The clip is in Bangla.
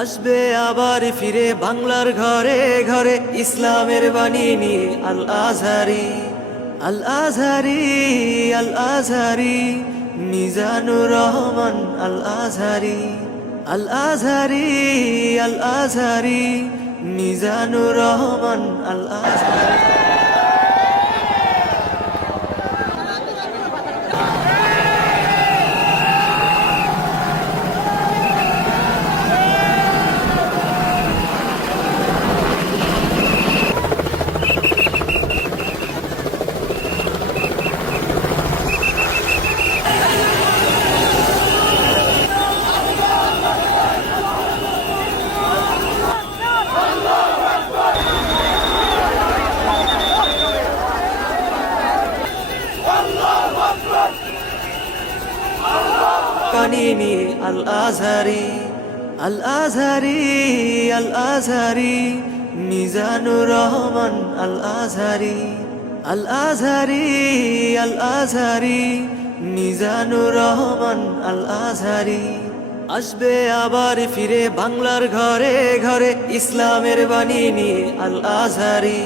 আসবে আবার ফিরে বাংলার ঘরে ঘরে ইসলামের বাণী নিয়ে আল আজহারি, আল আজহারি, আল আজহারি, মিজানুর রহমান আল আজহারি, আল আজহারি, আল আজহারি, মিজানুর রহমান আল আজহারি। বাণী নিয়ে আল আজহারি, আল আজহারি, আল আজহারি, মিজানুর রহমান আল আজহারি, আল আজহারি, আল আজহারি, মিজানুর রহমান আল আজহারি। আসবে আবার ফিরে বাংলার ঘরে ঘরে ইসলামের বাণী নিয়ে আল আজহারি।